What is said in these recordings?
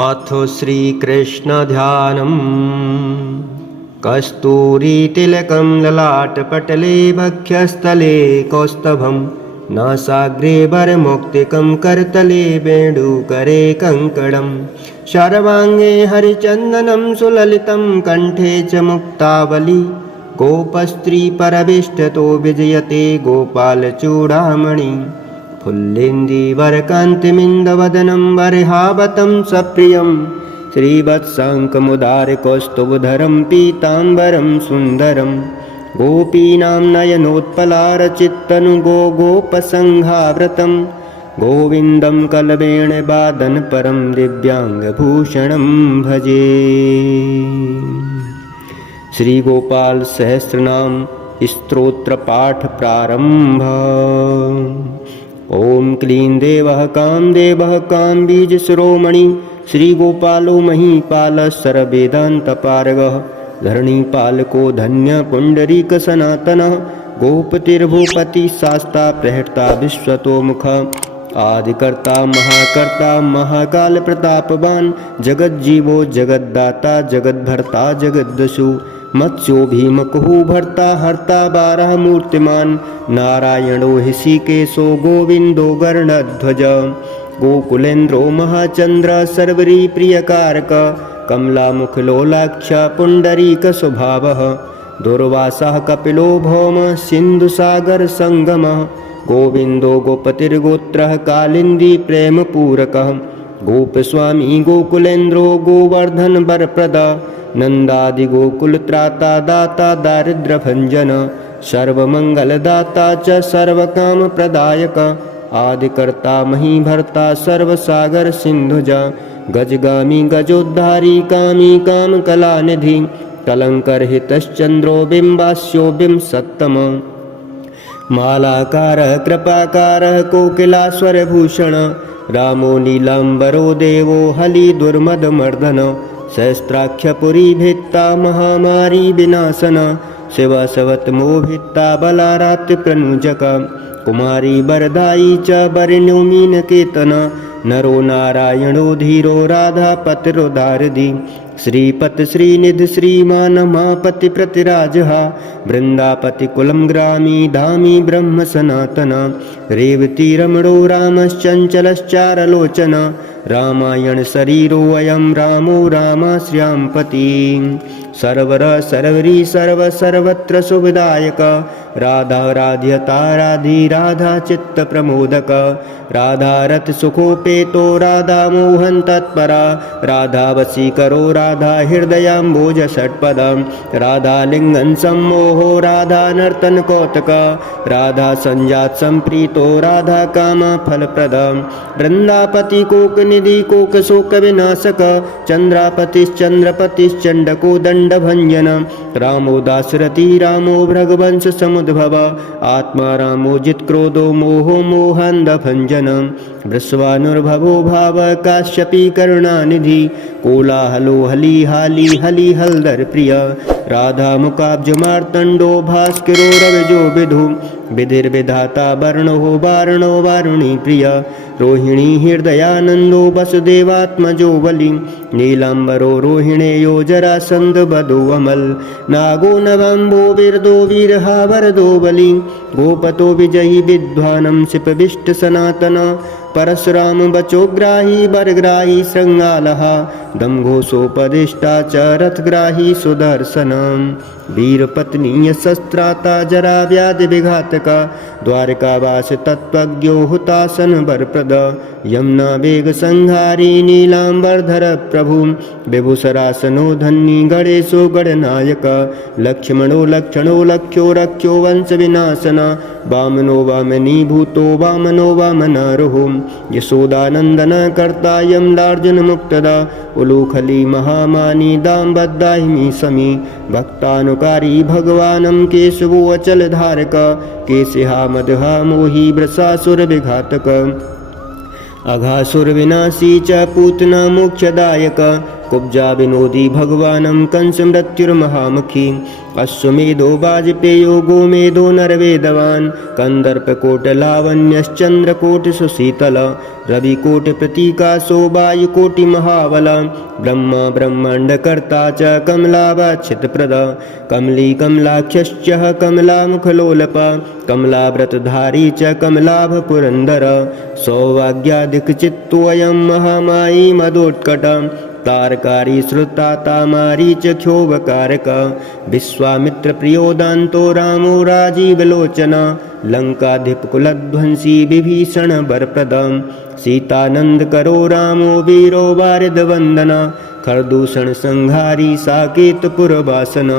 अथ श्रीकृष्णध्यानम्। कस्तूरीतिलकं ललाटपटले भक्ष्यस्थले कौस्तभं नासाग्रे वरमौक्तिकं करतले वेणुकरे कङ्कणं सर्वाङ्गे हरिचन्दनं सुललितं कण्ठे च मुक्तावली गोपस्त्रीपरवेष्टतो विजयते गोपालचूडामणि फुल्लेन्दीवरकान्तिमिन्दवदनं वरहावतं सप्रियं श्रीवत्साङ्कमुदारकौस्तुभधरं पीताम्बरं सुन्दरं गोपीनां नयनोत्पलारचित्तनुगो गोपसङ्घाव्रतं गोविन्दं कलवेणवादनपरं दिव्याङ्गभूषणं भजे। श्रीगोपाल सहस्रनाम स्तोत्रपाठ प्रारंभ। ओम क्लीं देवः कामदेवः कामबीजशिरोमणि श्रीगोपालो महीपाल सर्ववेदान्तपारगः धरणीपालको धन्य पुण्डरीकसनातनः गोपतिर्भूपति शास्ता प्रहर्ता विश्वतोमुख आदिकर्ता महाकर्ता महाकाल प्रतापवान जगज्जीवो जगद्दाता जगद्भर्ता जगद्दशु मत्स्यो भीमकहु भर्ता हर्ता बारह मूर्तिमान नारायणो ऋषिकेशो गोविंदो गरुड़ध्वज गोकुलेन्द्रो महाचंद्र सर्वरी प्रियकारक कमलामुख लोलाक्ष पुंडरीक स्वभावः दुर्वासः कपिलो भौम सिंधुसागर संगमः गोविंदो गोपतिर्गोत्रः कालिंदी प्रेमपूरकः गोपस्वामी गोकुलेन्द्रो गोवर्धन वरप्रदा नंदादि गोकुलत्राता दाता दारिद्र्यभंजन सर्वमंगलदाता च सर्वकामप्रदायक आदिकर्ता महीभर्ता सर्वसागर सिंधुजा गजगामी गजोद्धारी कामी कामकलानिधि कलंकरहितश्चंद्रो बिंबास्यो बिंसत्तम मालाकारः कृपाकारः कोकिलास्वरभूषण रामो नीलांबरो देवो हलिदुर्मदमर्दन सहस्राक्षपुरी भित्ता महामारी विनाशन शिव सवतमोभित्ता बलारात्य प्रनुजक कुमारी वरदायी च वरिण्यो मीनकेतन नरो नारायणो धीरो राधापतिरोदारधि श्रीपत श्रीनिधि श्रीमान मापति प्रतिराजः वृंदापति कुलम ग्रामी धामी ब्रह्म सनातन रेवती रमणो रामश्चंचलश्चारलोचन रामायण शरीरो अयं रामो रामाश्र्याम्पति सर्वर सर्वरी सर्व सर्वत्र शुभदायक राधा राध्यता राधी राधा चित्त प्रमोदक राधा रथ सुखोपेतो राधा मोहन तत्परा राधा वशीकरो राधा हृदयाम्बोज षट्पदं राधा लिंगन सम्मोहो राधा नर्तन कौतक राधा संजात संप्रीतो राधा कामा फलप्रदम वृंदापति कोक निधि कोक शोक विनाशक चंद्रापतिश्चंद्रपतिश्चंडको दंड भंजन रामो दाशरथी रामो भृगवंश समुद्भव आत्मा रामो जित क्रोधो मोहो मोहांध भंजन वृषवानुर्भवो भाव काश्यपी करुणानिधि कोलाहलो हली हाली हली हलधर प्रिय राधा मुकाब्ज मार्तंडो भास्करो रवजो विधु विधिर्विधाता वर्णो वारणो वारुणी प्रिय रोहिणी हृदयानंदो वसुदेवात्मजो बलि नीलांबरो रोहिणेयो जरासंध बधो अमल नागो नवंबो वीरदो वीरहा वरदो बलि गोपतो विजयी विद्वानं शिपविष्ट सनातन परशुराम बचोग्राही वरग्राही श्रृंगालः दम्घोषोपदिष्टा च रथग्राही सुदर्शन वीरपत्नीय शस्त्राता जरा व्याधि विघातका द्वारकावास तत्त्वज्ञो हुतासन वरप्रद यमुना वेग संहारी नीलांबरधर प्रभु विभूषरासनो धन्नी गणेशो गणनायक लक्ष्मणो लक्षणो लक्ष्यो रक्षो वंश विनाशन वामनो वामनी भूतो वामनो वामनरोः यशोदानंदन कर्ता यमलार्जुन मुक्तदा उलूखली महामानी दाम्बद्दाहिमी समी भक्तानुकारी भगवानं केशवो अचल धारक केशिहा मदहा मोही वृषासुर विघातक अघासुर विनाशी च पूतना मोक्षदायक कुब्जा विनोदी भगवानं कंस मृत्युर्महामुखी अश्वमेधो वाजपेयो गोमेधो नरवेदवान् कन्दर्पकोटलावण्यश्चन्द्रकोटिसुशीतल रविकोटिप्रतीकाशो वायुकोटिमहाबल ब्रह्मा ब्रह्माण्डकर्ता च कमलावाच्छितप्रद कमली कमलाक्षश्च कमलामुखलोलप कमलाव्रतधारी च कमलाभपुरन्दर सौभाग्याधिकचित्तोऽयं महामायी मदोत्कट तारकारी श्रुता तामारी च क्षोभकारक विश्वामित्रप्रियो दान्तो रामो राजीवलोचन लङ्काधिपकुलध्वंसी विभीषण वरप्रद सीतानन्दकरो रामो वीरो वारिदवन्दन खरदूषण संहारी साकेतपुरवासन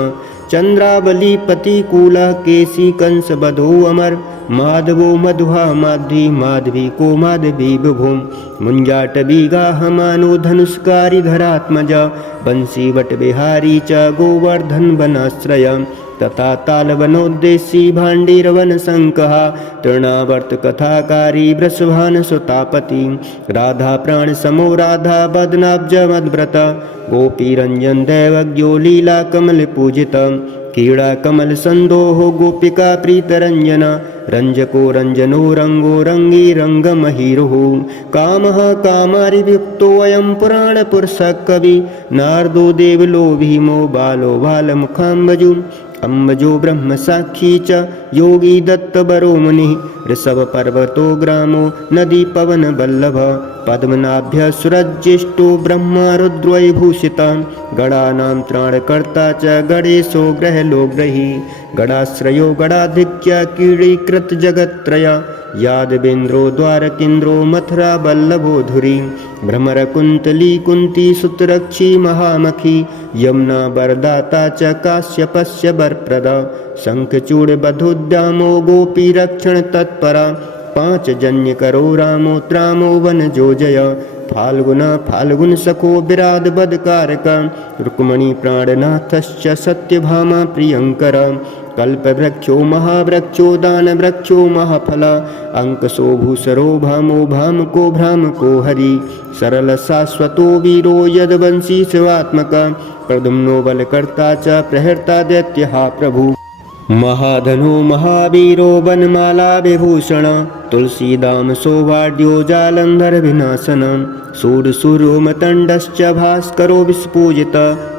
चन्द्रावलीपतिकूलः केसी कंसवधो अमर माधवो मधुहा माध्वी माधवी को माधवी विभुं मुञ्जाटवीगाह मानो धनुष्कारी धरात्मज बंशीवटविहारी च गोवर्धन वनाश्रय तथा तालवनोद्देशी भाण्डीरवनशङ्कः तृणावर्तकथाकारी वृषभानुसुतापति राधा प्राणसमो राधा बदनाब्जमद्व्रत गोपीरञ्जन दैवज्ञो लीला कमलपूजित क्रीडा कमलसन्दोह गोपिका प्रीतरञ्जन रञ्जको रञ्जनो रङ्गो रङ्गी रङ्गमहीरुः कामः कामारियुक्तोऽयं पुराणपुरुषः कवि नारदो देवलो भीमो बालो बालमुखाम्बजु अम्बजो ब्रह्मसाक्षी च योगी दत्तवरो मुनिः ऋषभपर्वतो ग्रामो नदी पवनवल्लभ पद्मनाभ्य सुरज्येष्ठो ब्रह्मा रुद्रवैभूषिता गणानां त्राणकर्ता च गणेशो ग्रहलोग्रही गणाश्रयो गणाधिक्य कीडीकृतजगत्त्रय यादवेन्द्रो द्वारकेन्द्रो मथुरा वल्लभो धुरी भ्रमरकुन्तली कुन्ती सुतरक्षी महामखी यमुना वरदाता च काश्यपस्य वरप्रदा शङ्खचूडबधोद्यामो गोपीरक्षण तत्परा पांचजन्यकरो रामो त्रामो वनजोजय फाल्गुन सखो विराध बदकारक रुक्मणी प्राणनाथश्च सत्यभामा प्रियंकर कल्पवृक्षो महावृक्षो दानवृक्षो महाफल अंकसो भूसरो भामो भामको भ्रामको हरि सरल शाश्वतो वीरो यदवंशी शिवात्मक प्रद्युम्नो बलकर्ता च प्रहर्ता दैत्यः प्रभु महाधनो महावीरो वनमाला विभूषण तुलसीदाम सौभाड्यो जालंधर विनाशन सूरसुरोमतण्डश्च भास्करो विस्पूजित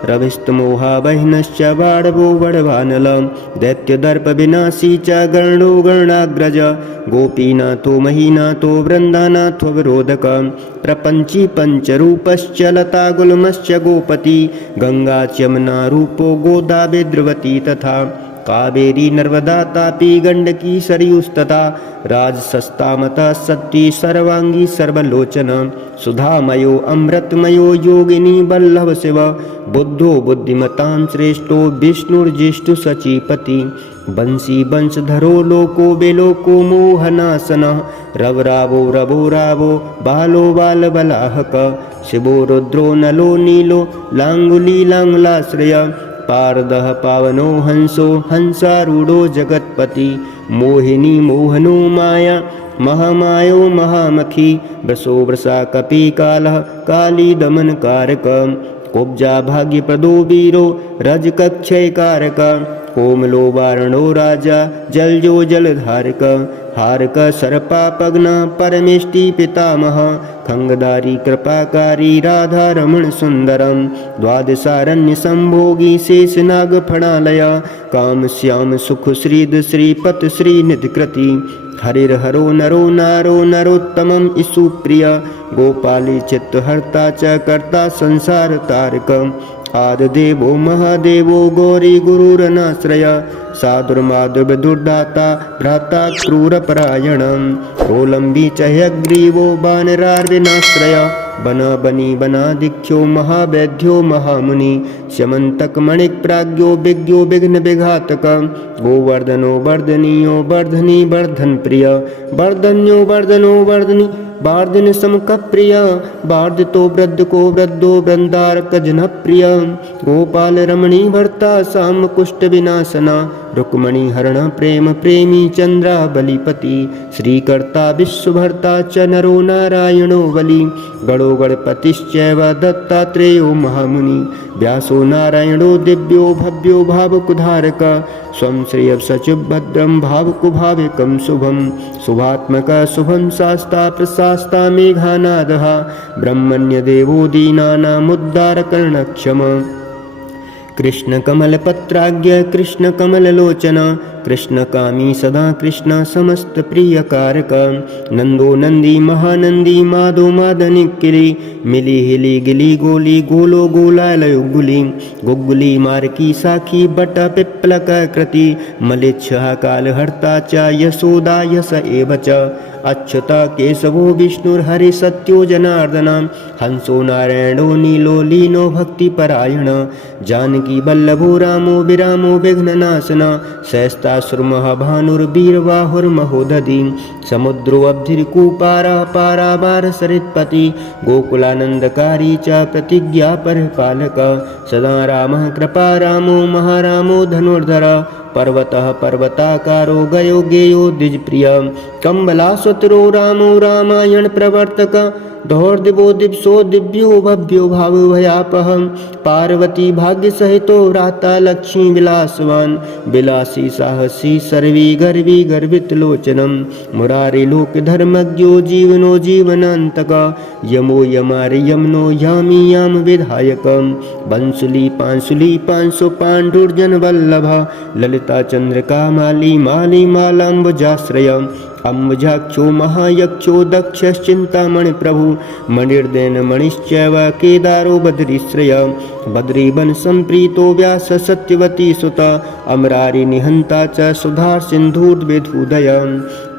रविस्तमोहावहिनश्च बाणवो बड़वानल दैत्यदर्पविनाशी च गणो गणाग्रज गोपीनाथो महीनाथो वृन्दानाथोऽवरोधक प्रपञ्ची पञ्चरूपश्च लतागुल्मश्च गोपति गङ्गा च यमुनारूपो गोदावरी तथा कावेरी नर्मदा तापी गंडकी सरयूस्तथा राजसस्तामता सती सर्वांगी सर्वलोचन सुधामयो अमृतमयो योगिनी वल्लभ शिव बुद्धो बुद्धिमतां श्रेष्ठो विष्णुर्ज्येष्ठो सचीपति बंशी वंशधरो लोको बेलोको मोहनासनः रवरावो रवो रावो बालो बालबलाहक शिवो रुद्रो नलो नीलो लाङ्गुलीलाङ्गलाश्रय पारदः पावनो हंसो हंसारूढ़ो जगत्पति मोहिनी मोहनो माया महामायो महामखी वृषो वृषा कपी कालः काली दमन कारक कुब्जा भाग्यप्रदो वीरो रजकक्षयकारक कोमलो वारणो राजा जलजो जलधारक हारक सर्पापग्न परमेष्टि पितामह खंगदारी कृपाकारी राधा रमण सुंदरम द्वादशारण्य संभोगी शेषनाग फणालय काम श्याम सुख श्रीद श्रीपत श्रीनिधिकृति हरिर्हरो नरो नारो नरोत्तमं ईशुप्रिय गोपाली चित्तहर्ता च कर्ता संसार तारक आदिदेवो महादेवो गौरी गुरुरनाश्रय साधुर्माधुर्विदुर्दाता भ्राता क्रूरपरायणं रोलम्बी च ह्यग्रीवो वानरार्विनाश्रय बनी वनाधिक्यो महावैद्यो महामुनि स्यमन्तकमणिप्राज्ञो विज्ञो विघ्न विघातक गोवर्धनो वर्धनीयो वर्धनी वर्धन प्रिय वर्धन्यो वर्धनो वर्धनी बार्दिन समकप्रिय बार्दितो वृद्ध को वृद्धो वृंदारक जन प्रिय गोपाल रमणी भर्ता साम कुष्ठ विनाशना रुक्मणी हरण प्रेम प्रेमी चंद्रा बलिपति श्रीकर्ता विश्वभर्ता च नरो नारायणो बलि गणो गणपतिश्चैव दत्तात्रेयो महामुनि व्यासो नारायणो दिव्यो भव्यो भावकुधारक स्वं श्रेय सचिभद्रं भावकुभाविकं शुभं शुभात्मक शुभं शास्ता प्रशास्ता मेघानादः ब्रह्मण्य देवो दीनानामुद्धारकर्णक्षम कृष्ण कमल पत्राज्ञ कृष्ण कमल लोचन कृष्ण कामी सदा कृष्ण समस्त प्रिय कारक नंदो नंदी महानंदी माधो मादनिकिली मिली हिली गिली गोली गोलो गोलालयो गुली गुगुली मारकी साखी बट पिप्पलक कृति मलिच्छ काल हर्ता च यशोदा यस एव च अच्युत केशवो विष्णुर्हरि सत्यो जनार्दन हंसो नारायणो नीलो लीनो भक्तिपरायण जानकी वल्लभो रामो विरामो विघ्ननाशन सहस्तासुरमहाभानुर्वीरबाहुर्महोदधि समुद्रोऽब्धिर्कूपारः पारावार सरित्पति गोकुलानन्दकारी च प्रतिज्ञा परिपालक सदा रामः कृपा रामो महारामो धनुर्धर पर्वतः पर्वताकारो गयो गेयो द्विजप्रिय कम्बलासुतरो रामो रामायण प्रवर्तक दौर्दिवो दिवसो दिव्यो भव्यो भाव भयापह पार्वती भाग्य सहितो राता लक्ष्मी विलासवान विलासी साहसी सर्वी गर्वी गर्वित लोचनम मुरारी लोक धर्मज्ञो जीवनो जीवनांतक यमो यमारि यमनो यामी याम विधायक बंसुली पांसु पांडुर्जन वल्लभ ललिता चंद्रिका माली माली मालाम्बुजाश्रय अम्बुजाक्षो महायक्षो दक्षश्चिंतामणि प्रभु मणिर्देन मणिश्चैव केदारो बद्रीश्रय बद्रीवन संप्रीतो व्यास सत्यवती सुत अमरारी निहंता च सुधार सिंधुर्विधुदय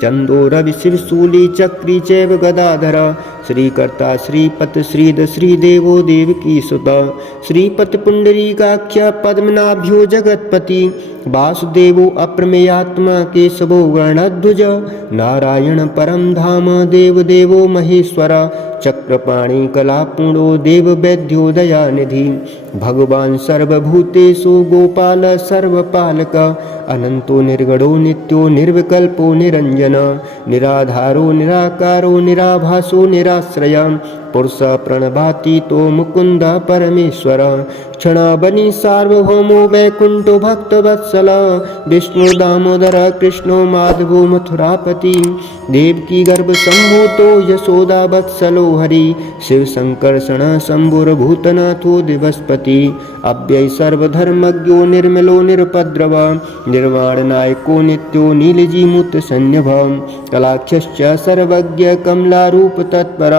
चंदो रवि शिवशूली चक्री चैव गदाधर श्रीकर्ता श्रीपत श्रीद श्रीदेवो देवकी सुत श्रीपत पुंडरीकाख्य पद्मनाभ्यो जगत्पति वासुदेवो अप्रमेयात्मा केशवो गणध्वज नारायण परम धाम देवदेवो महेश्वर चक्रपाणि कलापूर्णो देव वैद्यो दयानिधि भगवान सर्वभूतेषु गोपाल सर्वपालक अनंतो निर्गणो नित्यो निर्विकल्पो निरंजन निराधारो निराकारो निराभासो निराश्रय पुरुष प्रणभातीतो मुकुंद परमेश्वर क्षणाबनि सार्वभौमो वैकुंठो भक्तवत्सल विष्णु दामोदर कृष्णो माधवो मथुरापति देवकी गर्भ संभूतो यशोदा वत्सलो हरि शिव संकर्षण शंभुर्भूतनाथो दिवस्पति अव्यय सर्वधर्मज्ञो निर्मलो निरुपद्रव निर्वाण नायको नित्यो नीलजीमूत सन्निभ कलाक्षश्च सर्वज्ञ कमलारूप तत्पर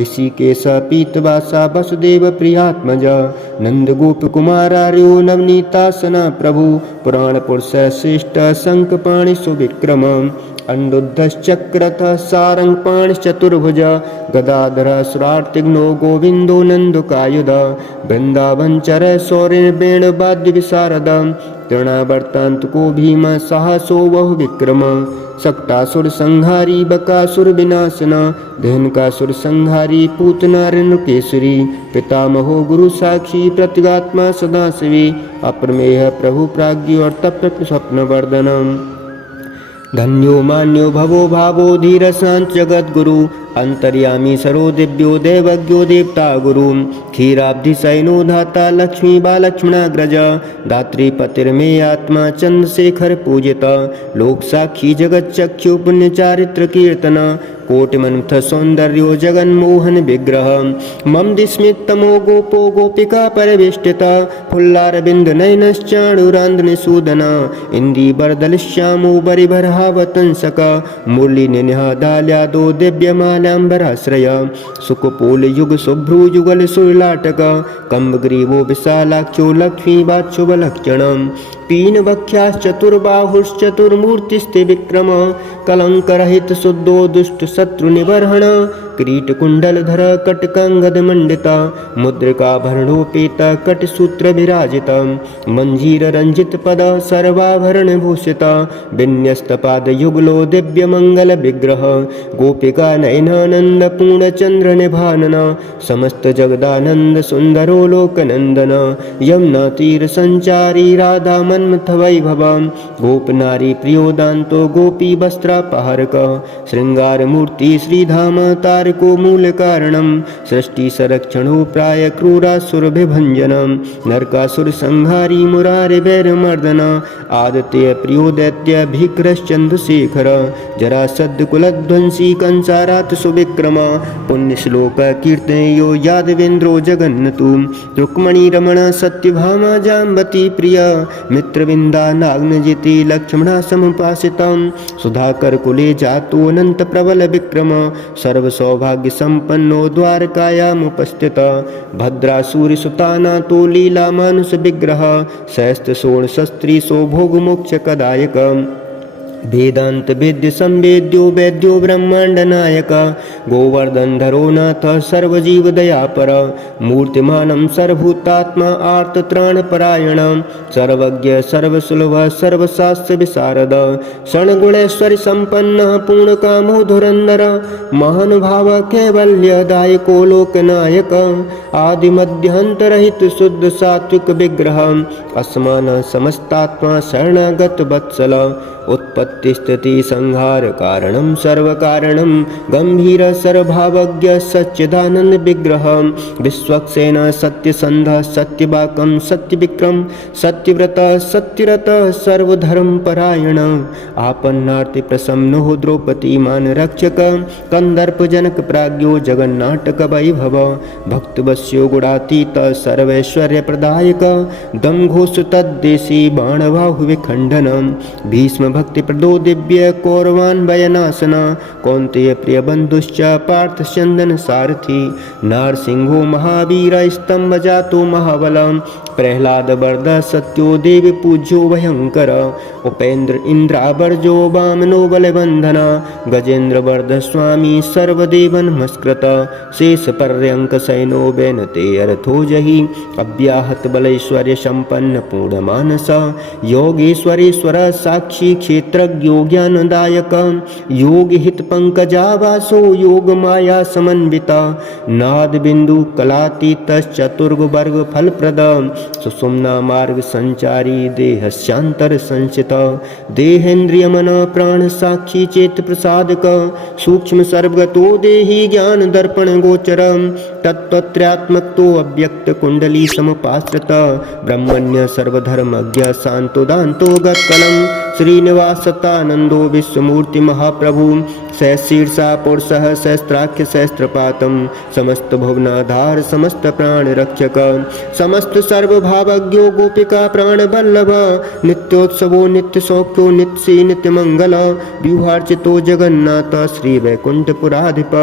ऋषिकेश पीतवासा वसुदेव प्रियात्मज नंद गोप कुमारार्यो नवनीतासना प्रभु पुराण पुरुष श्रेष्ठ शंखपाणि सुविक्रम अंडुद्धश्चक्रतः सारंगपाणिश्चतुर्भुज गदाधर सुरार्तिघ्नो गोविंदो नंदुकायुध वृंदावन चर सौरेण वाद्य विशारद तृणावर्तांतको भीम साहसो बहु विक्रम सक्तासुर संहारी बकासुर विनाशन धेनुकासुर संहारी पूतना रेणुकेश्वरी पितामहो गुरु साक्षी प्रत्यगात्मा सदाशिवी अप्रमेय प्रभु प्राज्ञो और तप्त स्वप्न वर्धनम धन्यो मान्यो भवो भावो धीर शांत जगत गुरु अंतर्यामी सरो दिव्यो देवज्ञो देवता गुरु क्षीराब्धि सैनो धाता लक्ष्मी बालक्ष्मणाग्रज दात्री पतिर्मे आत्मा चंद्रशेखर पूजित लोक साक्षी जगत चक्षु पुण्य चारित्र कीर्तन कोटिमन्थ सौंदर्यो जगन्मोहन विग्रह मम दिस्मितमो गोपो गोपिका परिवेष्टित फुल्लारविंद नयनश्चाणुरान्ध्रनिसूदन इन्दीवरदलश्यामो बरिभर्हावतंसक मुरलीनिहादाल्यादो दिव्यमाल्याम्बराश्रय सुकपोल युग शुभ्रू युगल सुरलाटक कम्बग्रीवो विशालाक्षो लक्ष्मीवात्सुवलक्षणम् पीनवक्ष्याश्चतुर्बाहुश्चतुर्मूर्तिस्ते विक्रम कलङ्करहित शुद्धो दुष्टशत्रुनिबर्हण किरीटकुण्डलधर कटकाङ्गदमण्डित मुद्रिकाभरणोपेत कटसूत्रविराजित मञ्जीररञ्जितपद सर्वाभरणभूषित विन्यस्तपादयुगलो दिव्यमङ्गलविग्रह गोपिकानयनानन्दपूर्णचन्द्रनिभानन समस्तजगदानन्दसुन्दरो लोकनन्दन यमुनातीरसञ्चारी राधामन्मथवैभव गोपनारी प्रियोदान्तो गोपीवस्त्रापहारक शृङ्गारमूर्ति श्रीधाम तारको मूलकारणं सृष्टिसरक्षणो प्राय क्रूरासुरभिभञ्जनं नरकासुरसंहारी मुरारिवैरमर्दन आदित्य प्रियो दैत्य भीकरश्चन्द्रशेखर जरासद्धकुलध्वंसी कंसारात सुविक्रम पुण्यश्लोक कीर्तयो यादवेन्द्रो जगन्नतु रुक्मणीरमण सत्यभामा जाम्बती प्रिय मित्रविन्दा नाग्नजिति लक्ष्मणा समुपासितं सुधाकरकुले जातो अनन्तप्रबल विक्रम सर्वसौभाग्यसम्पन्नो द्वारकायामुपस्थित भद्रासुरसुतानातो लीलामानुषविग्रह सहस्रषोडशस्त्रीशो भोगमोक्षकदायक वेदांत वेद्य संवेद्यो वैद्यो ब्रह्मांडनायक गोवर्धनधरो नाथ सर्वजीवदयापर मूर्तिमानं सर्वभूतात्मा आर्तत्राणपरायण सर्वज्ञ सर्वसुलभ सर्वशास्त्रविशारद षण्गुणैश्वर्य सम्पन्नः पूर्णकामो धुरन्धर महानुभाव कैवल्यदायको लोकनायक आदिमध्यान्तरहित शुद्ध सात्विक विग्रह अस्मान समस्तात्मा शरणागत वत्सल उत्पत्ति स्थिति संहार कारणं सर्वकारणं गंभीर सर्वभावज्ञ सच्चिदानंद विग्रह विश्वक्सेन सत्यसंध सत्यवाकं सत्यविक्रम सत्यव्रत सत्यरत सर्वधर्म परायण आपन्नार्ति प्रसन्नो द्रौपदीमान रक्षक कंदर्प जनक प्राज्ञो जगन्नाटक वैभव भक्तवश्यो गुणातीत सर्वैश्वर्य प्रदायक दंघोष तद्देशी बाणबाहु विखंडन भीष्म भक्ति प्रदो दिव्य कौरवान्वयनाशन कौन्तेय प्रिय बंधुश्च पार्थ चंदन सारथी नारसिंहो महावीर स्तंभ जातो महाबलम प्रहलाद वरद सत्यो देवी पूज्यो भयंकर उपेन्द्र इंद्रावर्जो वामनो बलबंधन गजेन्द्र वर्ध स्वामी सर्वदेव नमस्कृत शेष पर्यंक सैनो बेनते अर्थो जहि अव्याहत बलैश्वर्य संपन्न पूर्णमानस योगेश्वरेश्वर साक्षी क्षेत्रज्ञो ज्ञानदायक योग हित पंकजावासो योग माया समन्विता नाद बिंदु कलातीत चतुर्ग वर्ग फलप्रद सुषुम्ना मार्ग संचारी देहस्यांतर संचित देहेन्द्रिय मन प्राण साक्षी चेत प्रसादक सूक्ष्म सर्वगतो देहि ज्ञान दर्पण गोचर तत्त्वत्र्यात्मक तो अव्यक्त कुंडली समुपाश्रित ब्रह्मण्य सर्वधर्मज्ञ शांतो दांतो गत्कलम श्रीनिवासतानंदो विश्वमूर्ति महाप्रभु सहशीर्षा पुरुषः सहस्त्राख्य सहस्त्रपातं समस्त भुवनाधार समस्त प्राण रक्षक समस्त सर्वभावज्ञो गोपिका प्राण बल्लभ नित्योत्सवो नित्य सौख्यो नित्य नित्य मंगल व्यूहार्चितो जगन्नाथ श्री वैकुंठपुराधिप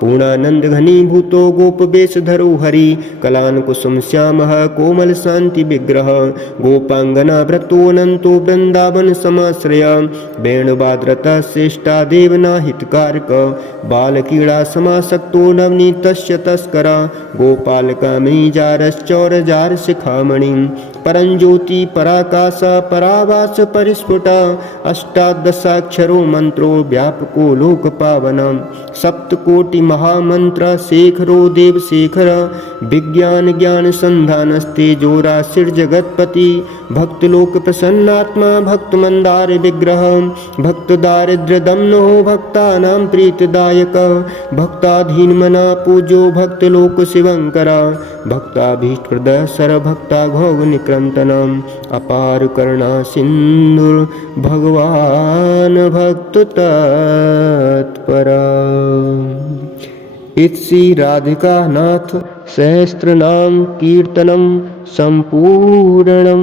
पूर्णानंद घनीभूतो गोपवेशधरो हरि कलान कुसुम श्यामः कोमल शांति विग्रह गोपांगना व्रतो अनंतो वृंदावन समाश्रय वेणुवाद्रत श्रेष्ठा देवना हितकारक बालकीड़ा समासक्तो नवनीतस्य तस्करा गोपालकामणिजारश्चौरजार शिखामणि परंज्योति पराकाश परावास परिस्फुटा अष्टादशाक्षरो मंत्रो व्यापको लोक पावन सप्तकोटि महामंत्र शेखरो देव शेखर विज्ञान ज्ञान संधानस्तेजोराशिर जगतपति भक्तलोक प्रसन्नात्मा भक्त मंदार विग्रह भक्त दारिद्र दमनो भक्तानां प्रीतिदायक भक्ताधीन मना पूजो भक्तलोक शिवंकर भक्ताभीष्टप्रद सर्वभक्ता घोग निक्रंतनम अपार करुणा सिंधु भगवान भक्त तत्परा इति राधिका नाथ सहस्त्रनाम कीर्तनम संपूर्णम।